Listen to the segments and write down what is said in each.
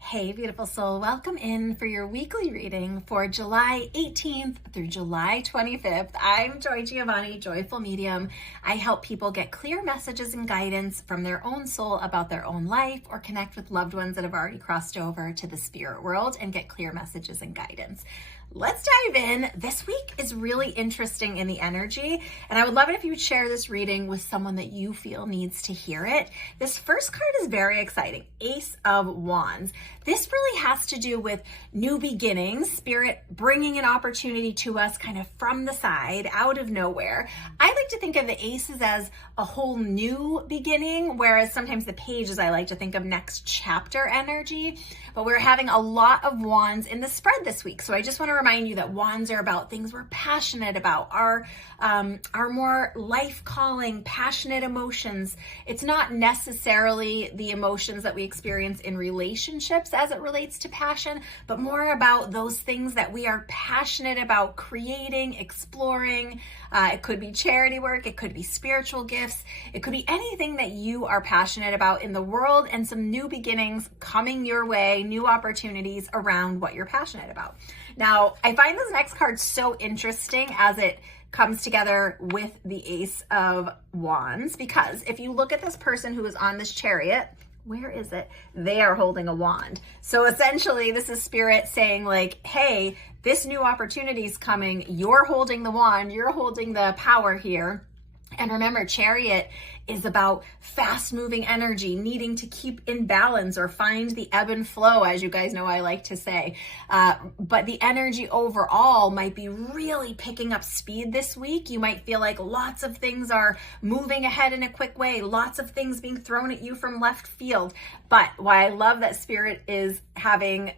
Hey, beautiful soul, welcome in for your weekly reading for July 18th through July 25th. I'm Joy Giovanni, Joyful Medium. I help people get clear messages and guidance from their own soul about their own life or connect with loved ones that have already crossed over to the spirit world and get clear messages and guidance. Let's dive in. This week is really interesting in the energy, and I would love it if you would share this reading with someone that you feel needs to hear it. This first card is very exciting, Ace of Wands. This really has to do with new beginnings, spirit bringing an opportunity to us kind of from the side, out of nowhere. I like to think of the aces as a whole new beginning, whereas sometimes the pages I like to think of next chapter energy. But we're having a lot of wands in the spread this week. So I just want to remind you that wands are about things we're passionate about, our more life calling, passionate emotions. It's not necessarily the emotions that we experience in relationships as it relates to passion, but more about those things that we are passionate about creating, exploring. It could be charity work, it could be spiritual gifts, it could be anything that you are passionate about in the world, and some new beginnings coming your way, new opportunities around what you're passionate about. Now, I find this next card so interesting as it comes together with the Ace of Wands, because if you look at this person who is on this chariot, where is it? They are holding a wand. So essentially, this is spirit saying like, hey, this new opportunity is coming. You're holding the wand. You're holding the power here. And remember, chariot is about fast moving energy, needing to keep in balance or find the ebb and flow, as you guys know I like to say. But the energy overall might be really picking up speed this week. You might feel like lots of things are moving ahead in a quick way, lots of things being thrown at you from left field. But why I love that spirit is having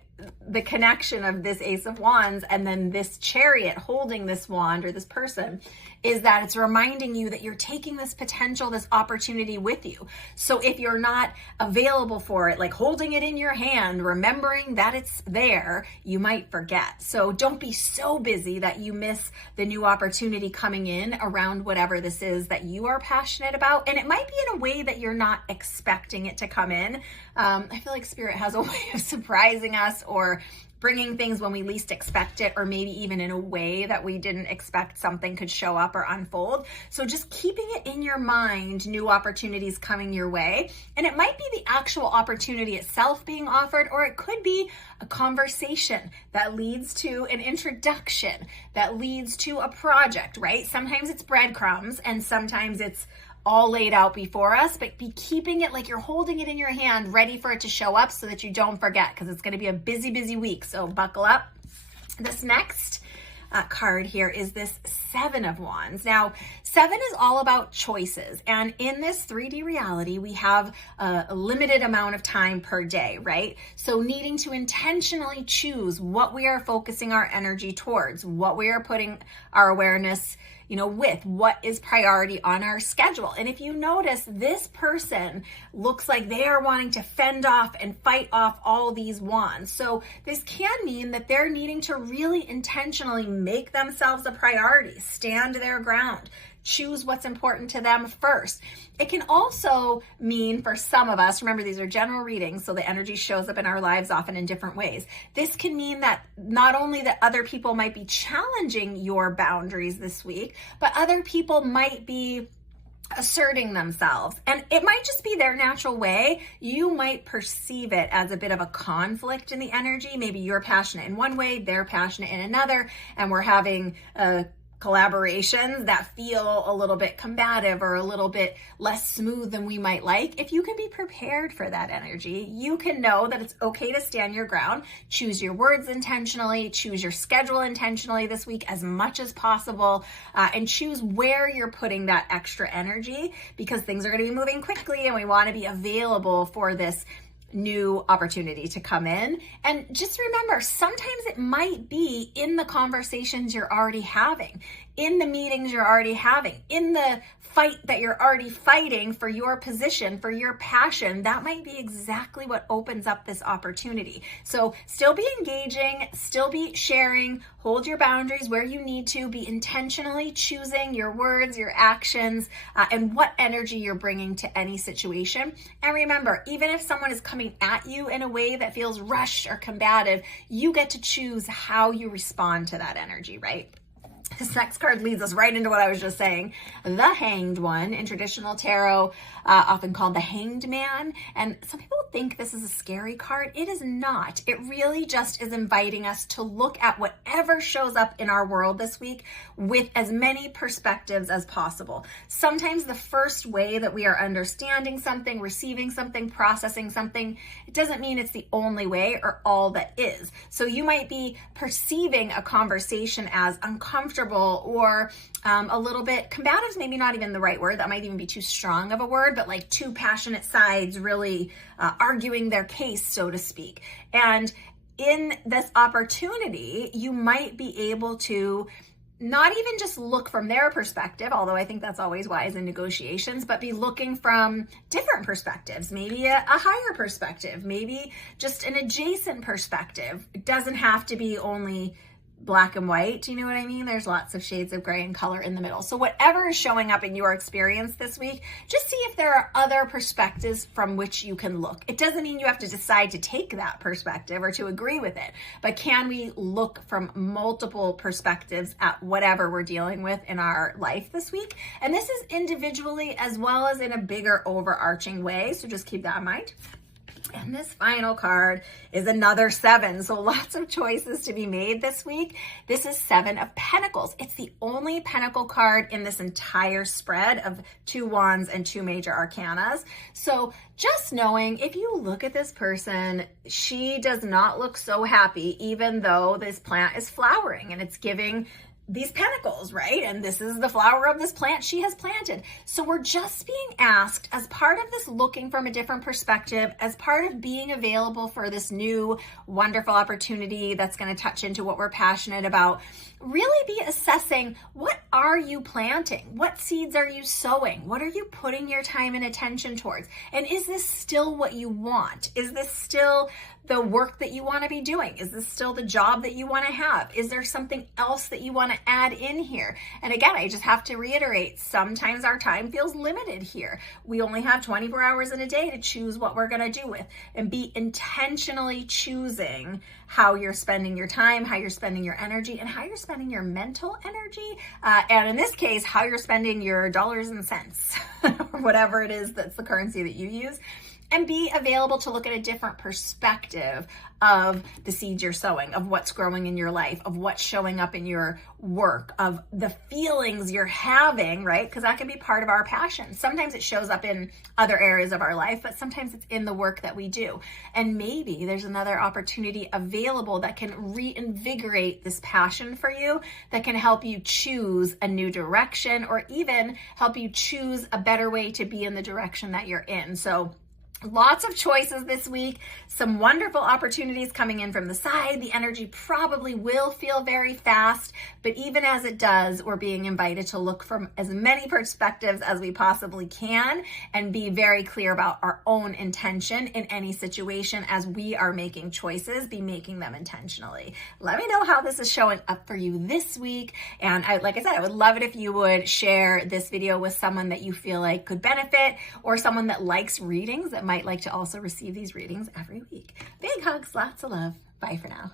the connection of this Ace of Wands and then this chariot holding this wand or this person is that it's reminding you that you're taking this potential, this opportunity with you. So if you're not available for it, like holding it in your hand, remembering that it's there, you might forget. So don't be so busy that you miss the new opportunity coming in around whatever this is that you are passionate about. And it might be in a way that you're not expecting it to come in. I feel like spirit has a way of surprising us or bringing things when we least expect it, or maybe even in a way that we didn't expect something could show up or unfold. So just keeping it in your mind, new opportunities coming your way. And it might be the actual opportunity itself being offered, or it could be a conversation that leads to an introduction, that leads to a project, right? Sometimes it's breadcrumbs and sometimes it's all laid out before us, but be keeping it like you're holding it in your hand, ready for it to show up so that you don't forget, because it's going to be a busy, busy week. So buckle up. This next card here is this Seven of Wands. Now, seven is all about choices. And in this 3D reality, we have a limited amount of time per day, right? So needing to intentionally choose what we are focusing our energy towards, what we are putting our awareness with what is priority on our schedule. And if you notice, this person looks like they are wanting to fend off and fight off all these wands. So this can mean that they're needing to really intentionally make themselves a priority, stand their ground, choose what's important to them first. It can also mean for some of us, remember these are general readings, so the energy shows up in our lives often in different ways. This can mean that not only that other people might be challenging your boundaries this week, but other people might be asserting themselves. And it might just be their natural way. You might perceive it as a bit of a conflict in the energy. Maybe you're passionate in one way, they're passionate in another, and we're having a collaborations that feel a little bit combative or a little bit less smooth than we might like. If you can be prepared for that energy, you can know that it's okay to stand your ground, choose your words intentionally, choose your schedule intentionally this week as much as possible, and choose where you're putting that extra energy, because things are going to be moving quickly and we want to be available for this new opportunity to come in. And just remember, sometimes it might be in the conversations you're already having. in the meetings you're already having, in the fight that you're already fighting for your position, for your passion. That might be exactly what opens up this opportunity. So still be engaging, still be sharing, hold your boundaries where you need to, be intentionally choosing your words, your actions, and what energy you're bringing to any situation. And remember, even if someone is coming at you in a way that feels rushed or combative, you get to choose how you respond to that energy, right? This next card leads us right into what I was just saying. The Hanged One, in traditional tarot, often called the Hanged Man. And some people think this is a scary card. It is not. It really just is inviting us to look at whatever shows up in our world this week with as many perspectives as possible. Sometimes the first way that we are understanding something, receiving something, processing something, it doesn't mean it's the only way or all that is. So you might be perceiving a conversation as uncomfortable or a little bit combative is maybe not even the right word. That might even be too strong of a word, but like two passionate sides really arguing their case, so to speak. And in this opportunity, you might be able to not even just look from their perspective, although I think that's always wise in negotiations, but be looking from different perspectives, maybe a higher perspective, maybe just an adjacent perspective. It doesn't have to be only black and white. Do you know what I mean? There's lots of shades of gray and color in the middle. So whatever is showing up in your experience this week, just see if there are other perspectives from which you can look. It doesn't mean you have to decide to take that perspective or to agree with it, but can we look from multiple perspectives at whatever we're dealing with in our life this week? And this is individually as well as in a bigger overarching way. So just keep that in mind. And this final card is another 7. So lots of choices to be made this week. This is 7 of Pentacles. It's the only Pentacle card in this entire spread of 2 wands and 2 major arcanas. So just knowing if you look at this person, she does not look so happy, even though this plant is flowering and it's giving these pentacles, right? And this is the flower of this plant she has planted. So we're just being asked, as part of this looking from a different perspective, as part of being available for this new wonderful opportunity that's going to touch into what we're passionate about, really be assessing, what are you planting? What seeds are you sowing? What are you putting your time and attention towards? And is this still what you want? Is this still the work that you want to be doing? Is this still the job that you want to have? Is there something else that you want to add in here? And again, I just have to reiterate, sometimes our time feels limited here. We only have 24 hours in a day to choose what we're going to do with, and be intentionally choosing how you're spending your time, how you're spending your energy, and how you're spending your mental energy. And in this case, how you're spending your dollars and cents, or whatever it is that's the currency that you use. And be available to look at a different perspective of the seeds you're sowing, of what's growing in your life, of what's showing up in your work, of the feelings you're having, right? Because that can be part of our passion. Sometimes it shows up in other areas of our life, but sometimes it's in the work that we do. And maybe there's another opportunity available that can reinvigorate this passion for you, that can help you choose a new direction, or even help you choose a better way to be in the direction that you're in. So lots of choices this week, some wonderful opportunities coming in from the side. The energy probably will feel very fast, but even as it does, we're being invited to look from as many perspectives as we possibly can and be very clear about our own intention in any situation. As we are making choices, be making them intentionally. Let me know how this is showing up for you this week. And like I said, I would love it if you would share this video with someone that you feel like could benefit, or someone that likes readings that might like to also receive these readings every week. Big hugs, lots of love. Bye for now.